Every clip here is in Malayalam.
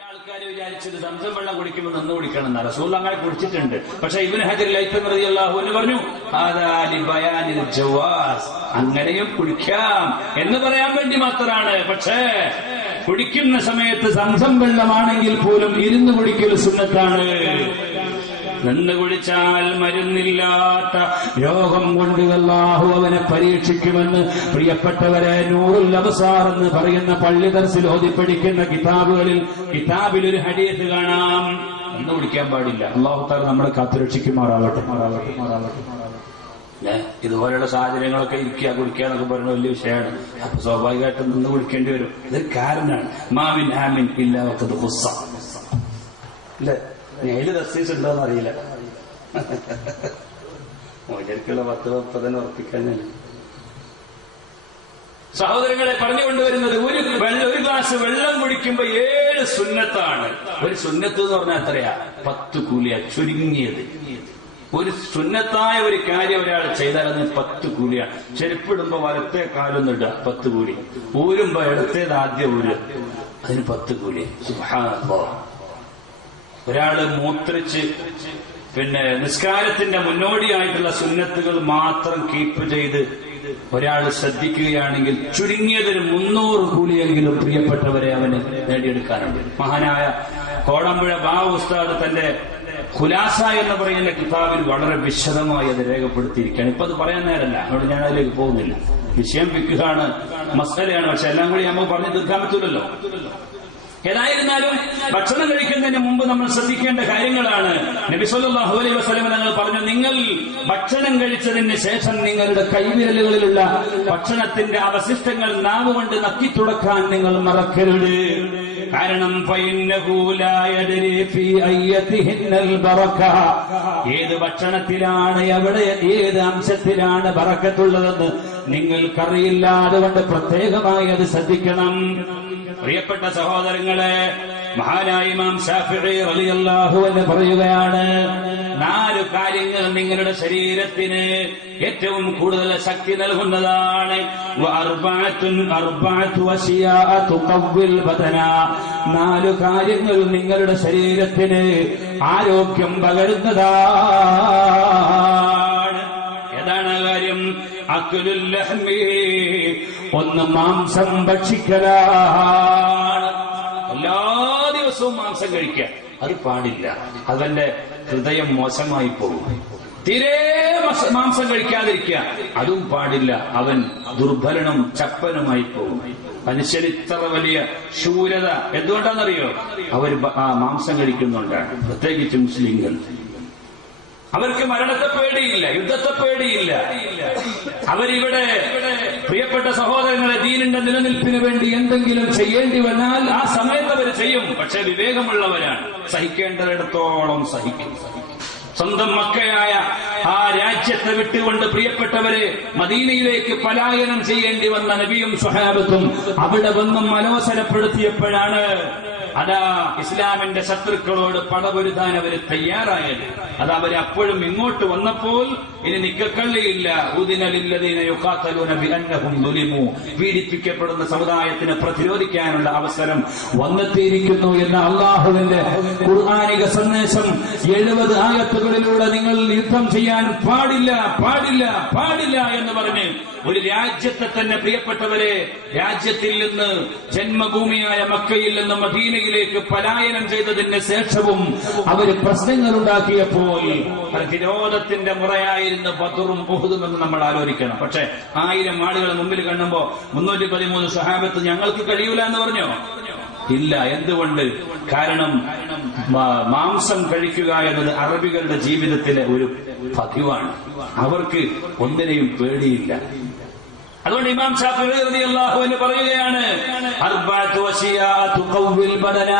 ചില ആൾക്കാർ വിചാരിച്ചത് സംസം വെള്ളം കുടിക്കുമ്പോൾ നിന്ന് കുടിക്കണം എന്നാണ് റസൂൽ അങ്ങനെ കുടിച്ചിട്ടുണ്ട്. പക്ഷെ ഇബിൻ ഹജർ ലൈത്തം റളിയല്ലാഹു എന്ന് പറഞ്ഞു "ഹാദാ ലിബയാനിൽ ജവാസ്." അങ്ങനെയും കുടിക്കാം. എന്ന് പറയാൻ വേണ്ടി മാത്രമാണ്. പക്ഷേ കുടിക്കുന്ന സമയത്ത് സംസം വെള്ളമാണെങ്കിൽ പോലും ഇരുന്ന് കുടിക്കൽ സുന്നത്താണ്. നിന്ന് മരുന്നില്ലാത്ത രോഗം കൊണ്ട് അല്ലാഹു അവനെ പരീക്ഷിക്കുമെന്ന് പ്രിയപ്പെട്ടവരെ നൂറുൽ അവസാർ എന്ന് പറയുന്ന പള്ളി ദർസിൽ ഓതി പഠിക്കുന്ന കിതാബുകളിൽ കിതാബിൽ ഒരു ഹദീസ് കാണാം. നിന്ന് പാടില്ല. അള്ളാഹു താല നമ്മളെ കാത്തുരക്ഷിക്കുമാറാവട്ടെ. മാറാവട്ടെ മാറാവട്ടെ മാറാവട്ടെ ഇതുപോലെയുള്ള സാഹചര്യങ്ങളൊക്കെ ഇരിക്കുക കുടിക്കുക എന്നൊക്കെ പറയുന്ന വലിയ വിഷയമാണ്. അപ്പൊ സ്വാഭാവികമായിട്ടും നിന്ന് കുടിക്കേണ്ടി വരും. ഇതൊരു കാരണമാണ്. മാമിൻ ഹാമിൻ ഇല്ലാത്തത് ഹുസ്സ അല്ലേ ഏഴ് തസ്തീസ് ഉണ്ടോന്ന് അറിയില്ല. മോചരിക്കുള്ള പത്ത് മുപ്പതിന് ഉറപ്പിക്കാൻ സഹോദരങ്ങളെ പറഞ്ഞു കൊണ്ടുവരുന്നത് ഒരു ഒരു ഗ്ലാസ് വെള്ളം കുടിക്കുമ്പോ ഏഴ് സുന്നത്താണ്. ഒരു സുന്നത്ത് എന്ന് പറഞ്ഞാൽ എത്രയാ? പത്ത് കൂലിയ ചുരുങ്ങിയത്. ഒരു സുന്നത്തായ ഒരു കാര്യം ഒരാൾ ചെയ്താൽ അതിന് പത്ത് കൂലിയാണ് ചെരുപ്പിടുമ്പോ വലത്തെ കാലൊന്നിടുക പത്ത് കൂലി. ഊരുമ്പോ ഇടത്തേത് ആദ്യം ഊര്. അതിന് പത്ത് കൂലി. സുബ്ഹാനല്ലാഹ് ഒരാൾ മൂത്രിച്ച് പിന്നെ നിസ്കാരത്തിന്റെ മുന്നോടിയായിട്ടുള്ള സുന്നത്തുകൾ മാത്രം കീപ്പ് ചെയ്ത് ഒരാൾ ശ്രദ്ധിക്കുകയാണെങ്കിൽ ചുരുങ്ങിയതിന് മുന്നൂറ് കൂലിയെങ്കിലും പ്രിയപ്പെട്ടവരെ അവന് നേടിയെടുക്കാനുണ്ട് മഹാനായ കോടമ്പുഴ ബാ ഉസ്താദ് തന്റെ ഖുലാസ എന്ന് പറയുന്ന കിതാബിൽ വളരെ വിശദമായി അത് രേഖപ്പെടുത്തിയിരിക്കുകയാണ്. ഇപ്പൊ അത് പറയാൻ നേരല്ല. അതുകൊണ്ട് ഞാൻ അതിലേക്ക് പോകുന്നില്ല. വിഷയം വിൽക്കുകയാണ് മസലയാണ്. പക്ഷെ എല്ലാം കൂടി നമുക്ക് പറഞ്ഞു തീർക്കാൻ പറ്റൂലല്ലോ. ഏതായിരുന്നാലും ഭക്ഷണം കഴിക്കുന്നതിന് മുമ്പ് നമ്മൾ ശ്രദ്ധിക്കേണ്ട കാര്യങ്ങളാണ്. നബി സല്ലല്ലാഹു അലൈഹി വസല്ലം തങ്ങൾ പറഞ്ഞു നിങ്ങൾ ഭക്ഷണം കഴിച്ചതിന് ശേഷം നിങ്ങളുടെ കൈവിരലുകളിലുള്ള ഭക്ഷണത്തിന്റെ അവശിഷ്ടങ്ങൾ നാവ് കൊണ്ട് നക്കി തുടക്കാൻ നിങ്ങൾ മറക്കരുത്. കാരണം ഏത് ഭക്ഷണത്തിലാണ് എവിടെ ഏത് അംശത്തിലാണ് ബറക്കത്തുള്ളതെന്ന് നിങ്ങൾക്കറിയില്ല അതുകൊണ്ട് പ്രത്യേകമായി അത് ശ്രദ്ധിക്കണം. പ്രിയപ്പെട്ട സഹോദരങ്ങളെ മഹാനായ ഇമാം ഷാഫിഈ റളിയല്ലാഹു എന്ന് പറയുകയാണ് നാല് കാര്യങ്ങൾ നിങ്ങളുടെ ശരീരത്തിന് ഏറ്റവും കൂടുതൽ ശക്തി നൽകുന്നതാണ്. നാല് കാര്യങ്ങൾ നിങ്ങളുടെ ശരീരത്തിന് ആരോഗ്യം പകരുന്നതാണ്. ഏതാണ് കാര്യം? അക്കുലുൽ ലഹ്മി. ഒന്ന് മാംസം ഭക്ഷിക്കലാണ്. എല്ലാ ദിവസവും മാംസം കഴിക്കുക. അത് പാടില്ല. അവന്റെ ഹൃദയം മോശമായി പോകും. തീരെ മാംസം കഴിക്കാതിരിക്കുക. അതും പാടില്ല. അവൻ ദുർബലനും ചപ്പനുമായി പോകും. മനുഷ്യരിത്ര വലിയ ശൂരത എന്തുകൊണ്ടാണെന്നറിയോ? അവർ മാംസം കഴിക്കുന്നുണ്ടാണ്. പ്രത്യേകിച്ച് മുസ്ലിങ്ങൾ. അവർക്ക് മരണത്തെ പേടിയില്ല യുദ്ധത്തെ പേടിയില്ല. അവരിവിടെ പ്രിയപ്പെട്ട സഹോദരങ്ങളെ ദീനിന്റെ നിലനിൽപ്പിന് വേണ്ടി എന്തെങ്കിലും ചെയ്യേണ്ടി വന്നാൽ ആ സമയത്ത് അവർ ചെയ്യും. പക്ഷെ വിവേകമുള്ളവരാണ്. സഹിക്കേണ്ടതിടത്തോളം സഹിക്കും. സ്വന്തം മക്കയായ ആ രാജ്യത്തെ വിട്ടുകൊണ്ട് പ്രിയപ്പെട്ടവരെ മദീനയിലേക്ക് പലായനം ചെയ്യേണ്ടി വന്ന നബിയും സഹാബത്തും അവിടെ വന്നും അലോസരപ്പെടുത്തിയപ്പോഴാണ് അതാ ഇസ്ലാമിന്റെ ശത്രുക്കളോട് പടപൊരുതാൻ അവർ തയ്യാറായത്. അത് അവർ അപ്പോഴും ഇങ്ങോട്ട് വന്നപ്പോൾ ഇനി നിക്കക്കള്ളിയില്ല ഉദിനലില്ലതീന യുക്കാത്തലൂന ബിഅന്നഹും ദുലിമു. പീഡിപ്പിക്കപ്പെടുന്ന സമുദായത്തിന് പ്രതിരോധിക്കാനുള്ള അവസരം വന്നെത്തിയിരിക്കുന്നു എന്ന അള്ളാഹുവിന്റെ ഖുർആാനിക സന്ദേശം എഴുപത് ആയത്തുകളിലൂടെ നിങ്ങൾ യുദ്ധം ചെയ്യാൻ പാടില്ല പാടില്ല പാടില്ല എന്ന് പറഞ്ഞ് ഒരു രാജ്യത്തെ തന്നെ പ്രിയപ്പെട്ടവരെ രാജ്യത്തിൽ നിന്ന് ജന്മഭൂമിയായ മക്കയിൽ നിന്ന് മദീനയിലേക്ക് പലായനം ചെയ്തതിന് ശേഷവും അവർ പ്രശ്നങ്ങൾ ഉണ്ടാക്കിയപ്പോൾ പ്രതിരോധത്തിന്റെ മുറയായിരുന്ന ബദറും ബഹുദും എന്ന് നമ്മൾ ആലോചിക്കണം. പക്ഷെ ആയിരം ആളുകൾ മുമ്പിൽ കാണുമ്പോ മുന്നൂറ്റി പതിമൂന്ന് സഹാബത്ത് ഞങ്ങൾക്ക് കഴിയൂല എന്ന് പറഞ്ഞോ? ഇല്ല. എന്തുകൊണ്ട്? കാരണം മാംസം കഴിക്കുക എന്നത് അറബികളുടെ ജീവിതത്തിലെ ഒരു പതിവാണ്. അവർക്ക് ഒന്നിനെയും പേടിയില്ല. അതുകൊണ്ട് ഇമാം ഷാഫി റളിയല്ലാഹു അൻഹു പറയുകയാണ് ബദന.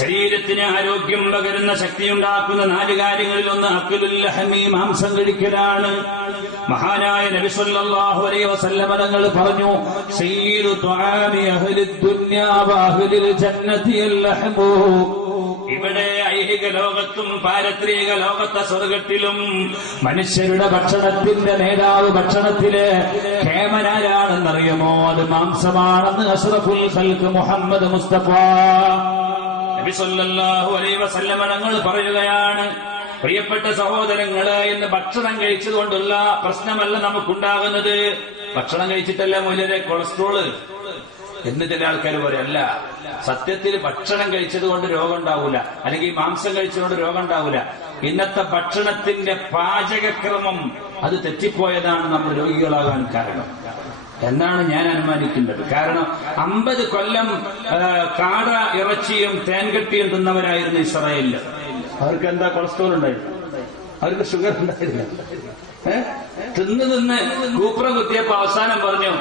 ശരീരത്തിന് ആരോഗ്യം പകരുന്ന ശക്തി ഉണ്ടാക്കുന്ന നാല് കാര്യങ്ങളിൽ ഒന്ന് അഖ്ലുൽ മാംസം കഴിക്കലാണ്. മഹാനായ നബി സല്ലല്ലാഹു അലൈഹി തങ്ങൾ പറഞ്ഞു സയ്യിദു അഹ്ലിദ് ഇവിടെ ഐഹിക ലോകത്തും പാരത്രിക ലോകത്തെ സ്വർഗത്തിലും മനുഷ്യരുടെ ഭക്ഷണത്തിന്റെ നേതാവ് ഭക്ഷണത്തിൽ ഹേമനാരാണെന്നറിയുമോ അത് മാംസമാണെന്ന് അഷ്റഫുൽ സൽക്ക് മുഹമ്മദ് മുസ്തഫ. നബി അലൈവസല്ലമണങ്ങൾ പറയുകയാണ് പ്രിയപ്പെട്ട സഹോദരങ്ങൾ ഇന്ന് ഭക്ഷണം കഴിച്ചതുകൊണ്ടുള്ള പ്രശ്നമല്ല നമുക്കുണ്ടാകുന്നത്. ഭക്ഷണം കഴിച്ചിട്ടല്ല മൂലരെ കൊളസ്ട്രോൾ? എന്ന് ചില ആൾക്കാർ പറയും. അല്ല സത്യത്തിൽ ഭക്ഷണം കഴിച്ചത് കൊണ്ട് രോഗം ഉണ്ടാവൂല. അല്ലെങ്കിൽ മാംസം കഴിച്ചതുകൊണ്ട് രോഗം ഉണ്ടാവൂല. ഇന്നത്തെ ഭക്ഷണത്തിന്റെ പാചകക്രമം അത് തെറ്റിപ്പോയതാണ് നമ്മൾ രോഗികളാകാൻ കാരണം. എന്നാണ് ഞാൻ അനുമാനിക്കുന്നത്. കാരണം അമ്പത് കൊല്ലം കാട ഇറച്ചിയും തേൻകെട്ടിയും തിന്നവരായിരുന്നു ഇസ്രായേലിൽ. അവർക്ക് എന്താ കൊളസ്ട്രോൾ ഉണ്ടായിരുന്നു അവർക്ക് ഷുഗർ ഉണ്ടായിരുന്നു? തിന്ന് തിന്ന് കൂപ്ര കുത്തിയപ്പോ അവസാനം പറഞ്ഞു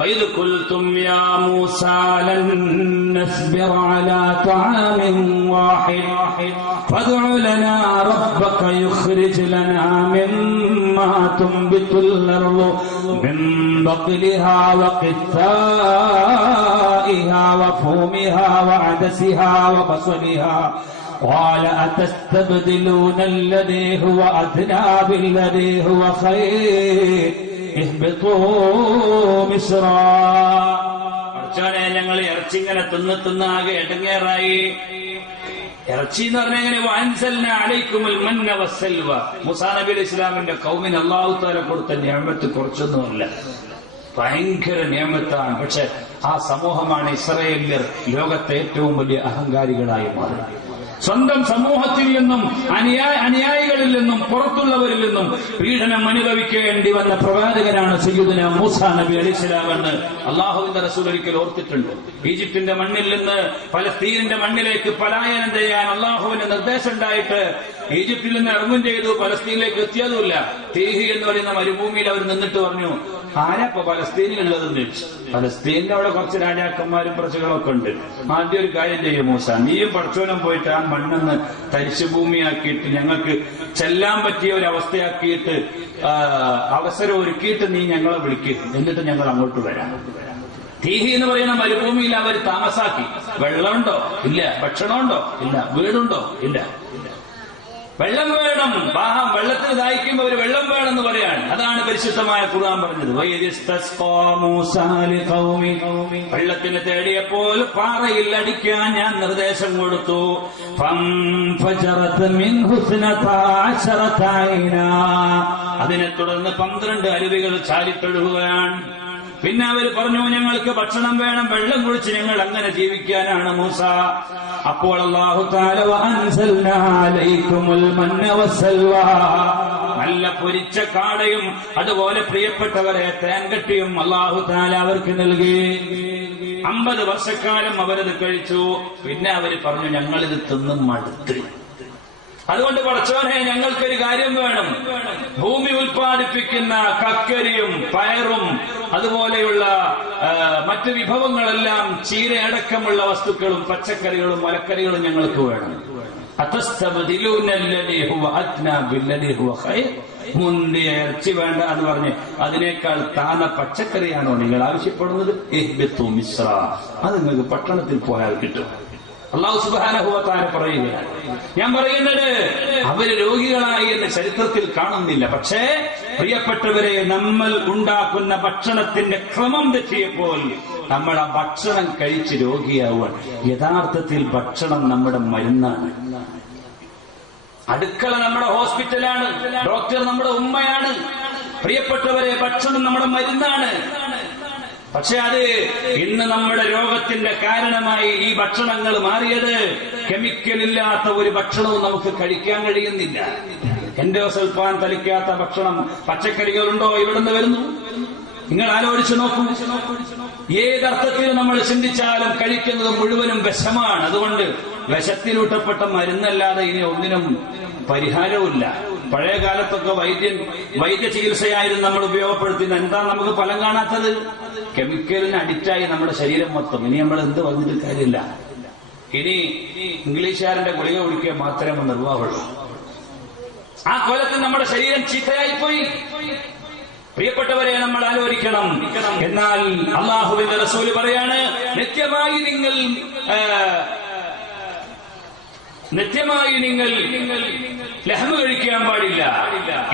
وإذ قلتم يا موسى لن نصبر على طعام واحد فادع لنا ربك يخرج لنا مما تنبت الأرض من بقلها وقثائها وفومها وعدسها وبصلها قال أتستبدلون الذي هو أدنى بالذي هو خير അർച്ചോനെ ഞങ്ങൾ ഇറച്ചിങ്ങനെ തിന്ന് തിന്ന് ആകെ ഇടങ്ങേറായി ഇറച്ചി എന്ന് പറഞ്ഞാൽ എങ്ങനെ വാൻസലിന അലൈക്കുമുൽ മന്ന വസ്സൽവ മുസാ നബി ഇസ്ലാമിന്റെ കൗമിന് അള്ളാഹു താല കൊടുത്ത ഞാമത്ത് കുറച്ചൊന്നുമല്ല. ഭയങ്കര നിയമത്താണ് പക്ഷെ ആ സമൂഹമാണ് ഇസ്രയേലിയർ ലോകത്തെ ഏറ്റവും വലിയ അഹങ്കാരികളായി മാറുന്നത് സ്വന്തം സമൂഹത്തിൽ നിന്നും അനുയാ അനുയായികളിൽ നിന്നും പുറത്തുള്ളവരിൽ നിന്നും പീഡനം അനുഭവിക്കേണ്ടി വന്ന പ്രവാചകനാണ് സയ്യുദന മൂസ നബി അലിസ്ലാം എന്ന് അള്ളാഹുവിന്റെ റസൂൽ ഒരിക്കൽ ഓർത്തിട്ടുണ്ട്. ഈജിപ്തിന്റെ മണ്ണിൽ നിന്ന് പലസ്തീനിന്റെ മണ്ണിലേക്ക് പലായനം ചെയ്യാൻ അള്ളാഹുവിന്റെ നിർദ്ദേശം ഉണ്ടായിട്ട് ഈജിപ്തിൽ നിന്ന് ഇറങ്ങും ചെയ്തു പലസ്തീനിലേക്ക് എത്തിയതുമില്ല. തീഹി എന്ന് പറയുന്ന മരുഭൂമിയിൽ അവർ നിന്നിട്ട് പറഞ്ഞു ആരാ ഇപ്പൊ പലസ്തീനിലുള്ളതെന്ന് ചോദിച്ചു പലസ്തീനിന്റെ അവിടെ കുറച്ച് രാജാക്കന്മാരും പ്രജകളൊക്കെ ഉണ്ട്. ആദ്യം ഒരു കാര്യം ചെയ്യും മൂസ നീയും പടച്ചോലം പോയിട്ട് ആ മണ്ണെന്ന് തരിശു ഭൂമിയാക്കിയിട്ട് ഞങ്ങൾക്ക് ചെല്ലാൻ പറ്റിയ ഒരു അവസ്ഥയാക്കിയിട്ട് അവസരം ഒരുക്കിയിട്ട് നീ ഞങ്ങളെ വിളിക്കും. എന്നിട്ട് ഞങ്ങൾ അങ്ങോട്ട് വരാം. തീഹി എന്ന് പറയുന്ന മരുഭൂമിയിൽ അവർ താമസാക്കി. വെള്ളമുണ്ടോ? ഇല്ല. ഭക്ഷണമുണ്ടോ? ഇല്ല. വീടുണ്ടോ? ഇല്ല. വെള്ളം വേണം. ദാഹം വെള്ളത്തിന് ദാഹിക്കുമ്പോൾ ഒരു വെള്ളം വേണമെന്ന് പറയാണ് അതാണ് പരിശുദ്ധമായ ഖുർആൻ പറഞ്ഞത്. വെള്ളത്തിന് തേടിയപ്പോൾ പാറയിൽ അടിക്കാൻ ഞാൻ നിർദ്ദേശം കൊടുത്തു. അതിനെ തുടർന്ന് പന്ത്രണ്ട് അരുവികൾ ചാരിത്തൊഴുകുകയാണ് പിന്നെ അവർ പറഞ്ഞു ഞങ്ങൾക്ക് ഭക്ഷണം വേണം വെള്ളം കുടിച്ച് ഞങ്ങൾ അങ്ങനെ ജീവിക്കാനാണ് മൂസ. അപ്പോൾ. നല്ല പൊരിച്ച കാടയും അതുപോലെ പ്രിയപ്പെട്ടവരെ തേൻകട്ടിയും അള്ളാഹു താല അവർക്ക് നൽകി. അമ്പത് വർഷക്കാലം അവരത് കഴിച്ചു. പിന്നെ അവർ പറഞ്ഞു ഞങ്ങളിത് തിന്നും മടുത്ത്. അതുകൊണ്ട് പടച്ചോനെ ഞങ്ങൾക്കൊരു കാര്യം വേണം. ഭൂമി ഉൽപ്പാദിപ്പിക്കുന്ന കക്കരിയും പയറും അതുപോലെയുള്ള മറ്റു വിഭവങ്ങളെല്ലാം ചീരയടക്കമുള്ള വസ്തുക്കളും പച്ചക്കറികളും മലക്കറികളും ഞങ്ങൾക്ക് വേണം. മുന്തിയ ഇറച്ചി വേണ്ട എന്ന് പറഞ്ഞ് അതിനേക്കാൾ താന്ന പച്ചക്കറിയാണോ നിങ്ങൾ ആവശ്യപ്പെടുന്നത്? അത് നിങ്ങൾക്ക് പട്ടണത്തിൽ പോയാൽ കിട്ടും. അള്ളാഹു സുബാനഹുവത്താനെ പറയുകയാണ് ഞാൻ പറയുന്നത് അവർ രോഗികളായി എന്ന് ചരിത്രത്തിൽ കാണുന്നില്ല. പക്ഷേ പ്രിയപ്പെട്ടവരെ നമ്മൾ ഉണ്ടാക്കുന്ന ഭക്ഷണത്തിന്റെ ക്രമം തെറ്റിയപ്പോൾ നമ്മൾ ആ ഭക്ഷണം കഴിച്ച് രോഗിയാവുക യഥാർത്ഥത്തിൽ ഭക്ഷണം നമ്മുടെ മരുന്നാണ്. അടുക്കള നമ്മുടെ ഹോസ്പിറ്റലാണ്. ഡോക്ടർ നമ്മുടെ ഉമ്മയാണ്. പ്രിയപ്പെട്ടവരെ ഭക്ഷണം നമ്മുടെ മരുന്നാണ്. പക്ഷെ അത് ഇന്ന് നമ്മുടെ രോഗത്തിന്റെ കാരണമായി ഈ ഭക്ഷണങ്ങൾ മാറിയത് കെമിക്കൽ ഇല്ലാത്ത ഒരു ഭക്ഷണവും നമുക്ക് കഴിക്കാൻ കഴിയുന്നില്ല. എൻഡോസൽഫാൻ തളിക്കാത്ത ഭക്ഷണം പച്ചക്കറികളുണ്ടോ? ഇവിടുന്ന് വരുന്നു. നിങ്ങൾ ആലോചിച്ച് നോക്കൂ. ഏതർത്ഥത്തിൽ നമ്മൾ ചിന്തിച്ചാലും കഴിക്കുന്നത് മുഴുവനും വിഷമാണ്. അതുകൊണ്ട് വിഷത്തിലൂട്ടപ്പെട്ട മരുന്നല്ലാതെ ഇനി ഒന്നിനും പരിഹാരവുമില്ല. പഴയ കാലത്തൊക്കെ വൈദ്യൻ വൈദ്യ ചികിത്സയായിരുന്നു നമ്മൾ ഉപയോഗപ്പെടുത്തുന്നത് എന്താ നമുക്ക് ഫലം കാണാത്തത്? കെമിക്കലിന് അഡിക്റ്റായി നമ്മുടെ ശരീരം മൊത്തം. ഇനി നമ്മൾ എന്ത് വന്നിട്ട് കാര്യമില്ല. ഇനി ഇംഗ്ലീഷുകാരന്റെ ഗുളിക കുടിക്കുക മാത്രമേ നിർവാഹമുള്ളൂ. ആ കൊലത്തിൽ നമ്മുടെ ശരീരം ചീത്തയായി പോയി പ്രിയപ്പെട്ടവരെ നമ്മൾ ആലോചിക്കണം. എന്നാൽ അള്ളാഹുവിന്റെ റസൂൽ പറയാണ് നിത്യമായി നിങ്ങൾ നിത്യമായി നിങ്ങൾ ലഹമ കഴിക്കാൻ പാടില്ല.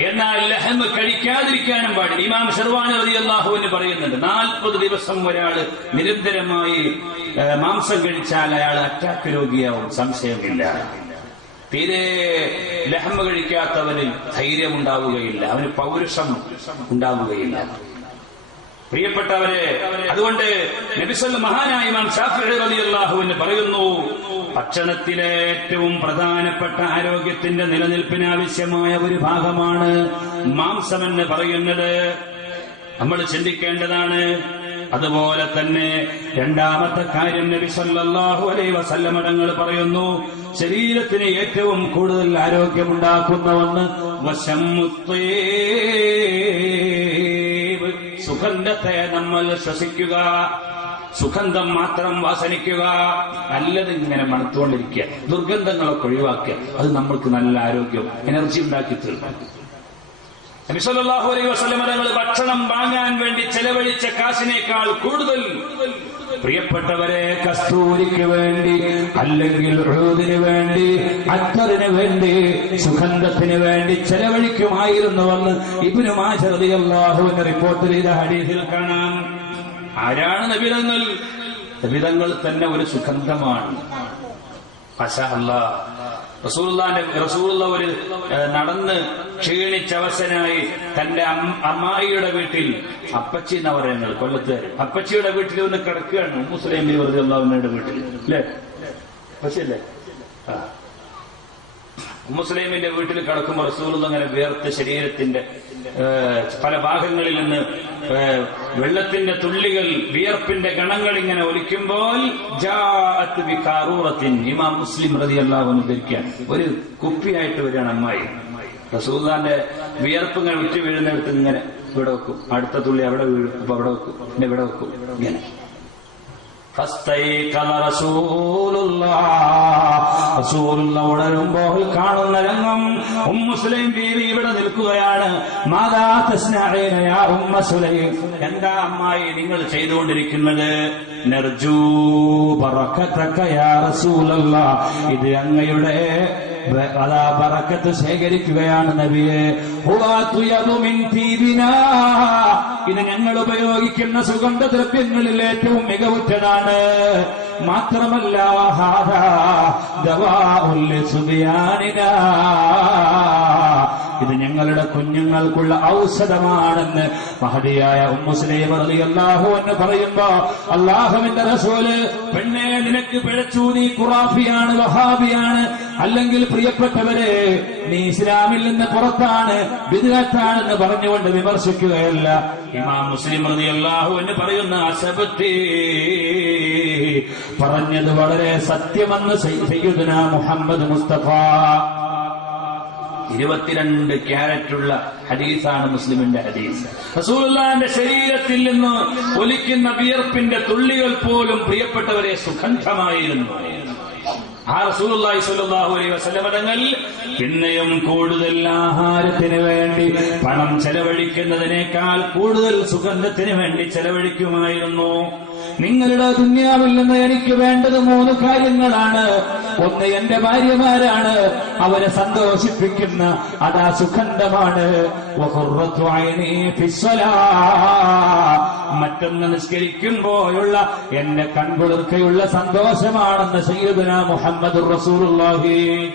എന്നാൽ ലഹമ കഴിക്കാതിരിക്കാനും പാടില്ല. ഇമാം ഷർവാൻ റതി അള്ളാഹുവിന് പറയുന്നുണ്ട് നാൽപ്പത് ദിവസം ഒരാൾ നിരന്തരമായി മാംസം കഴിച്ചാൽ അയാൾ അറ്റാക്ക് രോഗിയാവും സംശയമില്ല. തീരെ ലഹമ കഴിക്കാത്തവന് ധൈര്യം ഉണ്ടാവുകയില്ല അവന് പൗരുഷം ഉണ്ടാവുകയില്ല. പ്രിയപ്പെട്ടവരെ അതുകൊണ്ട് നബിസൽ മഹാനായി മാം ഷാഫി റളിയല്ലാഹു അള്ളാഹുവിന് പറയുന്നു ഭക്ഷണത്തിലെ ഏറ്റവും പ്രധാനപ്പെട്ട ആരോഗ്യത്തിന്റെ നിലനിൽപ്പിന് ആവശ്യമായ ഒരു ഭാഗമാണ് മാംസമെന്ന് പറയുന്നത്. നമ്മൾ ചിന്തിക്കേണ്ടതാണ് അതുപോലെ തന്നെ രണ്ടാമത്തെ കാര്യം നബി സല്ലല്ലാഹു അലൈഹി വസല്ലമ തങ്ങൾ പറയുന്നു ശരീരത്തിന് ഏറ്റവും കൂടുതൽ ആരോഗ്യമുണ്ടാക്കുന്ന ഒന്ന് വശമുത്തേ സുഗന്ധത്തെ നമ്മൾ ശ്വസിക്കുക. സുഗന്ധം മാത്രം വാസനിക്കുക. നല്ലത് ഇങ്ങനെ മണത്തുകൊണ്ടിരിക്കുക ദുർഗന്ധങ്ങളൊക്കെ ഒഴിവാക്കുക. അത് നമ്മൾക്ക് നല്ല ആരോഗ്യം എനർജി ഉണ്ടാക്കി തീർക്കും ഭക്ഷണം വാങ്ങാൻ വേണ്ടി ചെലവഴിച്ച കാശിനേക്കാൾ കൂടുതൽ പ്രിയപ്പെട്ടവരെ കസ്തൂരിക്ക് വേണ്ടി അല്ലെങ്കിൽ റോദിന് വേണ്ടി അത്തറിന് വേണ്ടി സുഗന്ധത്തിന് വേണ്ടി ചെലവഴിക്കുമായിരുന്നുവെന്ന് ഇബ്നു മാജ റളിയല്ലാഹുവിന്റെ റിപ്പോർട്ട് ചെയ്ത കാണാം. ആരാണ് നബിതങ്ങൾ നബിതങ്ങൾ തന്നെ ഒരു സുഗന്ധമാണ്. റസൂലുള്ള ഒരു നടന്ന് ക്ഷീണിച്ചവശനായി തന്റെ അമ്മായിയുടെ വീട്ടിൽ അപ്പച്ചി എന്ന് പറയുന്നത് കൊല്ലത്തുകാര്. അപ്പച്ചിയുടെ വീട്ടിൽ ഒന്ന് കിടക്കുകയാണ് മുസ്ലിം വെറുതെ വീട്ടിൽ. അല്ലേ? അപ്പച്ചിയല്ലേ? മുസ്ലിമിന്റെ വീട്ടിൽ കിടക്കുമ്പോൾ റസൂൽ അങ്ങനെ വേർത്ത ശരീരത്തിന്റെ പല ഭാഗങ്ങളിൽ നിന്ന് വെള്ളത്തിന്റെ തുള്ളികൾ വിയർപ്പിന്റെ ഗണങ്ങൾ ഇങ്ങനെ ഒലിക്കുമ്പോൾ ഇമാം മുസ്ലിം റതി അള്ളാഹു ധരിക്കാൻ. ഒരു കുപ്പിയായിട്ട് വരികയാണ് അമ്മായി. റസൂദാന്റെ വിയർപ്പ് ഇങ്ങനെ ഉറ്റു വീഴുന്നിടത്ത് ഇങ്ങനെ ഇവിടെ വെക്കും. അടുത്ത തുള്ളി അവിടെ വീഴും. അപ്പൊ അവിടെ വെക്കും. പിന്നെ ഇവിടെ വെക്കും. ഇങ്ങനെ. ഫസ്തൈഖല റസൂലുള്ളാഹ്. റസൂലുള്ള ഉടരുമ്പോൾ കാണുന്ന രംഗം ഉമ്മു സുലൈം ബീവി ഇവിടെ നിൽക്കുകയാണ്. മാതാ തസ്നഈന യാ ഉമ്മ സുലൈം. എന്താ അമ്മായി നിങ്ങൾ ചെയ്തുകൊണ്ടിരിക്കുന്നത്? നർജൂ ബറക്കതക യാ റസൂലല്ലാഹ് ഇത് അങ്ങയുടെ അതാ പറക്കത്ത് ശേഖരിക്കുകയാണ് നബിയെ. ഇത് ഞങ്ങൾ ഉപയോഗിക്കുന്ന സുഗന്ധദ്രവ്യങ്ങളിൽ ഏറ്റവും മികവുറ്റതാണ്. മാത്രമല്ല ഹാദാ ദവാഉൽ ലിസുബിയാനിനാ. ഇത് ഞങ്ങളുടെ കുഞ്ഞുങ്ങൾക്കുള്ള ഔഷധമാണെന്ന് മഹതിയായ ഉമ്മുസ്ലീം റളിയല്ലാഹു എന്ന് പറയുമ്പോ അള്ളാഹുവിന്റെ റസൂൽ പെണ്ണെ നിനക്ക് പിഴച്ചു നീ ഖുറാഫിയാണ് വഹാബിയാണ്. അല്ലെങ്കിൽ പ്രിയപ്പെട്ടവരെ നീ ഇസ്ലാമിൽ നിന്ന് പുറത്താണ് ബിദ്അത്താണെന്ന് പറഞ്ഞുകൊണ്ട് വിമർശിക്കുകയല്ല. ഇമാം മുസ്ലിം റളിയല്ലാഹു എന്ന് പറയുന്ന അസബത്തി പറഞ്ഞത് വളരെ സത്യമെന്ന് സയ്യിദുന മുഹമ്മദ് മുസ്തഫ ഇരുപത്തിരണ്ട് ക്യാരറ്റുള്ള ഹദീസാണ് മുസ്ലിമിന്റെ ഹദീസ്. റസൂലുള്ളാന്റെ ശരീരത്തിൽ നിന്ന് ഒലിക്കുന്ന വിയർപ്പിന്റെ തുള്ളികൾ പോലും പ്രിയപ്പെട്ടവരെ സുഗന്ധമായിരുന്നു. ആ റസൂലുള്ളാഹി സ്വല്ലല്ലാഹു അലൈഹി വസല്ലമ തങ്ങൾ പിന്നെയും കൂടുതൽ ആഹാരത്തിന് വേണ്ടി പണം ചെലവഴിക്കുന്നതിനേക്കാൾ കൂടുതൽ സുഗന്ധത്തിന് വേണ്ടി ചെലവഴിക്കുമായിരുന്നു. നിങ്ങളുടെ ദുന്യാവിൽ നിന്ന് എനിക്ക് വേണ്ടത് മൂന്ന് കാര്യങ്ങളാണ്. ഒന്ന് എന്റെ ഭാര്യമാരാണ്. അവരെ സന്തോഷിപ്പിക്കുന്ന അതാ ഫിസ്സലാ. മറ്റൊന്ന് നിസ്കരിക്കുമ്പോഴുള്ള എന്റെ കൺകുളിർക്കയുള്ള സന്തോഷമാണെന്ന് സയ്യിദുന മുഹമ്മദ് റസൂലുള്ളാഹി.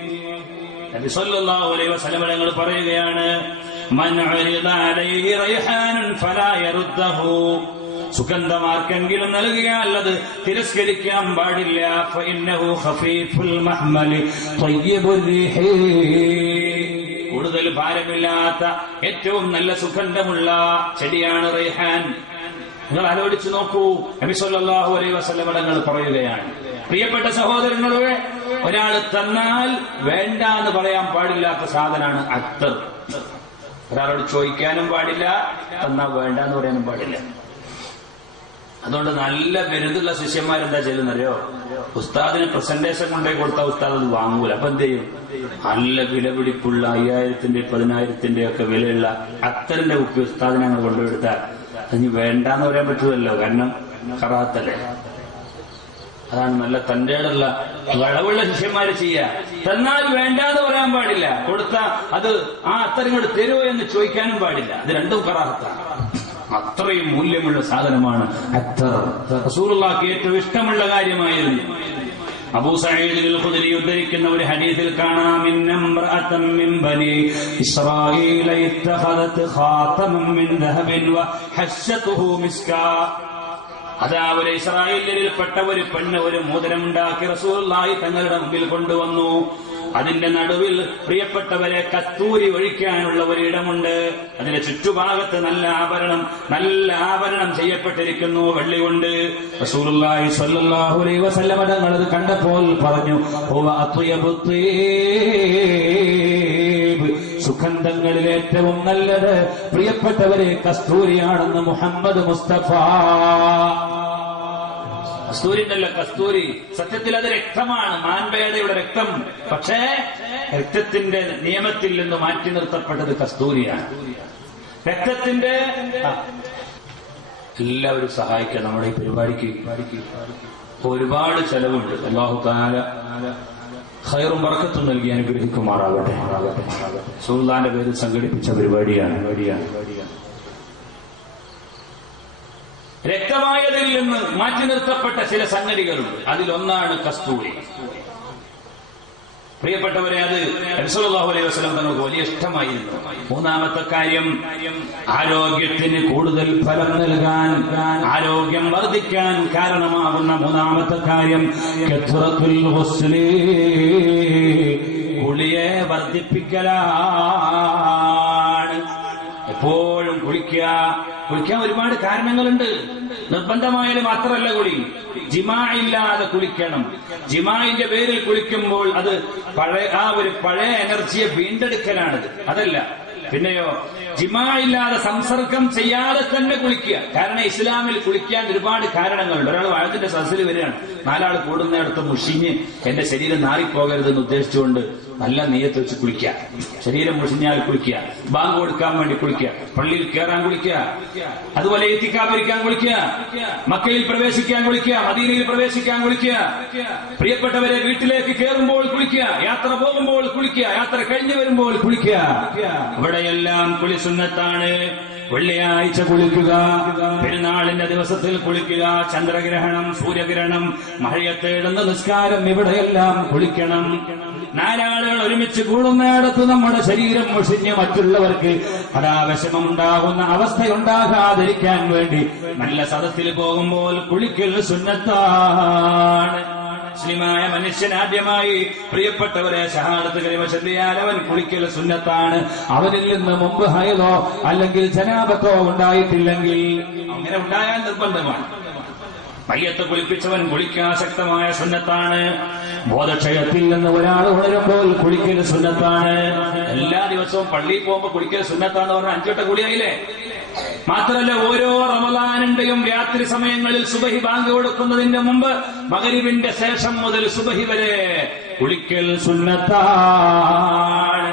നബി അലൈഹി തങ്ങൾ പറയുകയാണ് മൻ ഉരിദ അലൈഹി ഫലാ സുഗന്ധമാർക്കെങ്കിലും നൽകിയാൽ അത് തിരസ്കരിക്കാൻ പാടില്ല. കൂടുതൽ ഭാരമില്ലാത്ത ഏറ്റവും നല്ല സുഗന്ധമുള്ള ചെടിയാണ് റൈഹാൻ. നിങ്ങൾ ആലോചിച്ച് നോക്കൂ. നബി അലൈ തങ്ങൾ പറയുകയാണ്. പ്രിയപ്പെട്ട സഹോദരങ്ങളെ ഒരാൾ തന്നാൽ വേണ്ട എന്ന് പറയാൻ പാടില്ലാത്ത സാധനമാണ് അത്തർ. ഒരാളോട് ചോദിക്കാനും പാടില്ല തന്നാൽ വേണ്ട എന്ന് പറയാനും പാടില്ല. അതുകൊണ്ട് നല്ല ബിരുദുള്ള ശിഷ്യന്മാരെന്താ ചെയ്യുന്നറിയോ ഉസ്താദിന് പ്രസന്റേഷൻ കൊണ്ടേ കൊടുത്ത ഉസ്താദ് അത് വാങ്ങൂല. അപ്പൊ എന്ത് ചെയ്യും? നല്ല വിലപിടിപ്പുള്ള അയ്യായിരത്തിന്റെ പതിനായിരത്തിന്റെ ഒക്കെ വിലയുള്ള അത്തറിന്റെ കുപ്പി ഉസ്താദിനെ അങ്ങ് കൊണ്ടുകൊടുത്താൽ അതിന് വേണ്ടാന്ന് പറയാൻ പറ്റുമല്ലോ കാരണം കറാത്തല്ലേ. അതാണ് നല്ല തന്റേടുള്ള വളവുള്ള ശിഷ്യന്മാര് ചെയ്യുക തന്നാൽ വേണ്ടാന്ന് പറയാൻ പാടില്ല. കൊടുത്ത അത് ആ അത്തരം തരുമോ എന്ന് ചോദിക്കാനും പാടില്ല. അത് രണ്ടും കറാഹത്താണ്. അത്രയും മൂല്യമുള്ള സാധനമാണ് അത്തർ. ഏറ്റവും ഇഷ്ടമുള്ള കാര്യമായിരുന്നു അബൂ സഈദ് അൽ ഖുദരി ഉദ്ധരിക്കുന്ന ഒരു ഹദീസിൽ കാണാം മിൻ ബനി ഖാതമൻ മിൻ അതാ ഒരു ഇസ്രായേലിൽപ്പെട്ട ഒരു പെണ്ണ് ഒരു മോതിരമുണ്ടാക്കി റസൂലുള്ളാഹി തങ്ങളുടെ മുമ്പിൽ കൊണ്ടുവന്നു. അതിന്റെ നടുവിൽ പ്രിയപ്പെട്ടവരെ കസ്തൂരി ഒഴിക്കാനുള്ള ഒരു ഇടമുണ്ട് അതിന്റെ ചുറ്റുഭാഗത്ത് നല്ല ആഭരണം നല്ല ആഭരണം ചെയ്യപ്പെട്ടിരിക്കുന്നു വെള്ളി കൊണ്ട് തങ്ങൾ അത് കണ്ടപ്പോൾ പറഞ്ഞു. സുഗന്ധങ്ങളിൽ ഏറ്റവും നല്ലത് പ്രിയപ്പെട്ടവരെ കസ്തൂരിയാണെന്ന് മുഹമ്മദ് മുസ്തഫ. കസ്തൂരി ഉണ്ടല്ലോ കസ്തൂരി. സത്യത്തിൽ അത് രക്തമാണ്. മാൻപേടയുടെ രക്തം. പക്ഷേ രക്തത്തിന്റെ നിയമത്തിൽ നിന്ന് മാറ്റി നിർത്തപ്പെട്ടത് കസ്തൂരിയാണ്. രക്തത്തിന്റെ എല്ലാവരും സഹായിക്കാം നമ്മുടെ ഈ പരിപാടിക്ക് ഒരുപാട് ചെലവുണ്ട്. അള്ളാഹു താല ഹൈറും വറക്കത്തും നൽകി അനുഗ്രഹിക്കുമാറാകട്ടെ. സുൽത്താന്റെ പേരിൽ സംഘടിപ്പിച്ച പരിപാടിയാണ് പരിപാടിയാണ്. രക്തമായതിൽ നിന്ന് മാറ്റി നിർത്തപ്പെട്ട ചില സംഗതികളുണ്ട്. അതിലൊന്നാണ് കസ്തൂരി. പ്രിയപ്പെട്ടവരെ അത് അലൈഹി വസ്ലം തങ്ങൾക്ക് വലിയ ഇഷ്ടമായിരുന്നു. മൂന്നാമത്തെ കാര്യം ആരോഗ്യത്തിന് കൂടുതൽ ഫലം നൽകാൻ ആരോഗ്യം വർദ്ധിക്കാൻ കാരണമാകുന്ന മൂന്നാമത്തെ കാര്യം കുളിയെ വർദ്ധിപ്പിക്കലാണ്. എപ്പോഴും കുളിക്കുക കുളിക്കാൻ ഒരുപാട് കാരണങ്ങളുണ്ട്. നിർബന്ധമായാലും മാത്രമല്ല കുളി. ജിമാ ഇല്ലാതെ കുളിക്കണം. ജിമായിന്റെ പേരിൽ കുളിക്കുമ്പോൾ അത് പഴയ ആ ഒരു പഴയ എനർജിയെ വീണ്ടെടുക്കലാണിത് അതല്ല. പിന്നെയോ ജിമാ ഇല്ലാതെ സംസർഗം ചെയ്യാതെ തന്നെ കുളിക്കുക. കാരണം ഇസ്ലാമിൽ കുളിക്കാൻ ഒരുപാട് കാരണങ്ങളുണ്ട്. ഒരാൾ വാഴത്തിന്റെ സദസ്സിൽ വരികയാണ്. നാലാൾ കൂടുന്നിടത്ത് മുഷിഞ്ഞ് എന്റെ ശരീരം നാറിപ്പോകരുതെന്ന് ഉദ്ദേശിച്ചുകൊണ്ട് നല്ല നെയ്യത്ത് വെച്ച് കുളിക്കുക. ശരീരം മുഷിഞ്ഞാൽ കുളിക്കുക. ബാങ്ക് കൊടുക്കാൻ വേണ്ടി കുളിക്കുക. പള്ളിയിൽ കയറാൻ കുളിക്കുക. അതുപോലെ എത്തിക്കാതിരിക്കാൻ കുളിക്കുക. മക്കയിൽ പ്രവേശിക്കാൻ കുളിക്കുക. മദീനയിൽ പ്രവേശിക്കാൻ കുളിക്കുക. പ്രിയപ്പെട്ടവരെ വീട്ടിലേക്ക് കയറുമ്പോൾ കുളിക്കുക. യാത്ര പോകുമ്പോൾ കുളിക്കുക. യാത്ര കഴിഞ്ഞു വരുമ്പോൾ കുളിക്കുക. ഇവിടെയെല്ലാം കുളി സുന്നത്താണ് വെള്ളിയാഴ്ച കുളിക്കുക പെരുന്നാളിന്റെ ദിവസത്തിൽ കുളിക്കുക ചന്ദ്രഗ്രഹണം സൂര്യഗ്രഹണം മഴയത്തേടുന്ന നിസ്കാരം ഇവിടെയെല്ലാം കുളിക്കണം. നാലാളുകൾ ഒരുമിച്ച് കൂടുന്നിടത്ത് നമ്മുടെ ശരീരം മുഷിഞ്ഞ് മറ്റുള്ളവർക്ക് അതാവശ്യമുണ്ടാകുന്ന അവസ്ഥയുണ്ടാകാതിരിക്കാൻ വേണ്ടി നല്ല സദസ്സിൽ പോകുമ്പോൾ കുളിക്കൽ സുന്നത്താണ്. മനുഷ്യൻ ആദ്യമായി പ്രിയപ്പെട്ടവരെ ഷഹാദത്ത് ചെല്ലിയാൽ അവൻ കുളിക്കൽ സുന്നത്താണ്. അവനിൽ നിന്ന് മുമ്പ് ഹയതോ അല്ലെങ്കിൽ ജനാപത്തോ ഉണ്ടായിട്ടില്ലെങ്കിൽ അങ്ങനെ ഉണ്ടായാൽ നിർബന്ധമാണ്. മയ്യത്ത് കുളിപ്പിച്ചവൻ കുളിക്കാൻ ശക്തമായ സുന്നത്താണ്. ബോധക്ഷയത്തിൽ നിന്ന് ഒരാൾ ഉണരുമ്പോൾ കുളിക്കൽ സുന്നത്താണ്. എല്ലാ ദിവസവും പള്ളിയിൽ പോകുമ്പോൾ കുളിക്കൽ സുന്നത്താന്ന് പറഞ്ഞാൽ അഞ്ചോട്ട കുളിയായില്ലേ? മാത്രമല്ല ഓരോ റമദാനിന്റെയും രാത്രി സമയങ്ങളിൽ സുബഹി ബാങ്ക് കൊടുക്കുന്നതിന്റെ മുമ്പ് മകരിവിന്റെ ശേഷം മുതൽ സുബഹി വരെ കുളിക്കൽ സുന്നത്താണ്.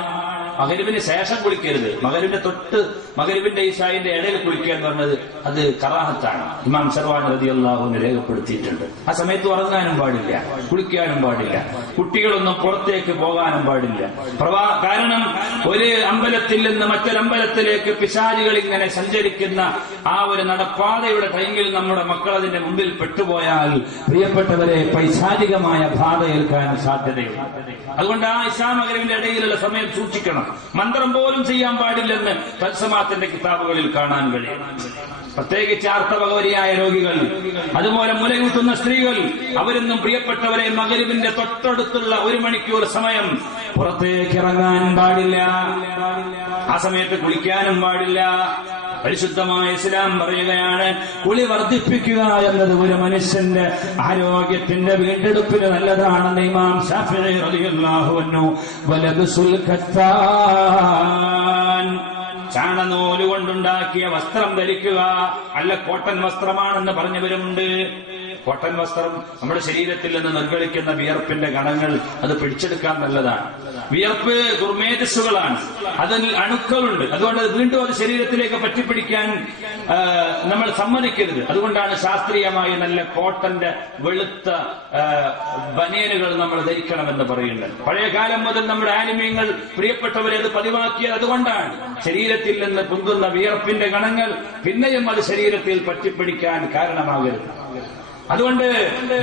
മകരിവിന് ശേഷം കുളിക്കരുത്. മകരുവിന്റെ തൊട്ട് മകരുവിന്റെ ഈശായിന്റെ ഇടയിൽ കുളിക്കുക എന്ന് പറഞ്ഞത് അത് കറാഹത്താണ്. ഇമാം സർവാൻ റതി അള്ളാഹുവിന് രേഖപ്പെടുത്തിയിട്ടുണ്ട്. ആ സമയത്ത് ഉറങ്ങാനും പാടില്ല കുളിക്കാനും പാടില്ല കുട്ടികളൊന്നും പുറത്തേക്ക് പോകാനും പാടില്ല. പ്രവാ കാരണം ഒരു അമ്പലത്തിൽ നിന്ന് മറ്റൊരമ്പലത്തിലേക്ക് പിശാചികൾ ഇങ്ങനെ സഞ്ചരിക്കുന്ന ആ ഒരു നടപ്പാതയുടെ ടൈമിൽ നമ്മുടെ മക്കൾ അതിന്റെ മുമ്പിൽ പെട്ടുപോയാൽ പ്രിയപ്പെട്ടവരെ പൈശാചികമായ ബാധ ഏൽക്കാൻ സാധ്യതയുണ്ട്. അതുകൊണ്ട് ആ ഇസ്ലാമകരിവിന്റെ ഇടയിലുള്ള സമയം സൂക്ഷിക്കണം. മന്ത്രം പോലും ചെയ്യാൻ പാടില്ലെന്ന് തത്സമാത്തിന്റെ കിതാബുകളിൽ കാണാൻ കഴിയും. പ്രത്യേകിച്ച് ആർത്തവകോരിയായ രോഗികൾ അതുപോലെ മുലയൂട്ടുന്ന സ്ത്രീകൾ അവരെന്നും പ്രിയപ്പെട്ടവരെ മകരിവിന്റെ തൊട്ടടുത്തുള്ള ഒരു മണിക്കൂർ സമയം പുറത്തേക്ക് ഇറങ്ങാൻ പാടില്ല. ആ സമയത്ത് കുളിക്കാനും പാടില്ല. പരിശുദ്ധമായ ഇസ്ലാം പറയുകയാണ് കുളി വർദ്ധിപ്പിക്കുക എന്നത് ഒരു മനുഷ്യന്റെ ആരോഗ്യത്തിന്റെ വീണ്ടെടുപ്പിന് നല്ലതാണെന്ന് ഇമാം റളിയല്ലാഹു അൻഹു വലബസുൽ ഖത്താൻ ചാണനൂൽ കൊണ്ടുണ്ടാക്കിയ വസ്ത്രം ധരിക്കുക അല്ല കോട്ടൻ വസ്ത്രമാണെന്ന് പറഞ്ഞവരുമുണ്ട്. കോട്ടൺ വസ്ത്രം നമ്മുടെ ശരീരത്തിൽ നിന്ന് നിർഗളിക്കുന്ന വിയർപ്പിന്റെ ഗണങ്ങൾ അത് പിടിച്ചെടുക്കാൻ നല്ലതാണ്. വിയർപ്പ് ദുർമേധസ്സുകളാണ് അതിൽ അണുക്കളുണ്ട്. അതുകൊണ്ട് അത് വീണ്ടും അത് ശരീരത്തിലേക്ക് പറ്റിപ്പിടിക്കാൻ നമ്മൾ സമ്മതിക്കരുത്. അതുകൊണ്ടാണ് ശാസ്ത്രീയമായി നല്ല കോട്ടന്റെ വെളുത്ത ബനേനുകൾ നമ്മൾ ധരിക്കണമെന്ന് പറയുന്നത്. പഴയ കാലം മുതൽ നമ്മുടെ ആനിമ്യങ്ങൾ പ്രിയപ്പെട്ടവരെ അത് പതിവാക്കിയത് അതുകൊണ്ടാണ്. ശരീരത്തിൽ നിന്ന് പൊന്തുന്ന വിയർപ്പിന്റെ ഗണങ്ങൾ പിന്നെയും അത് ശരീരത്തിൽ പറ്റിപ്പിടിക്കാൻ കാരണമാകരുത്. അതുകൊണ്ട്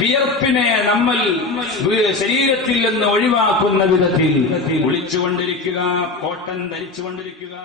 വിയർപ്പിനെ നമ്മൾ ശരീരത്തിൽ നിന്ന് ഒഴിവാക്കുന്ന വിധത്തിൽ ഒളിച്ചുകൊണ്ടിരിക്കുക കോട്ടൻ ധരിച്ചുകൊണ്ടിരിക്കുക.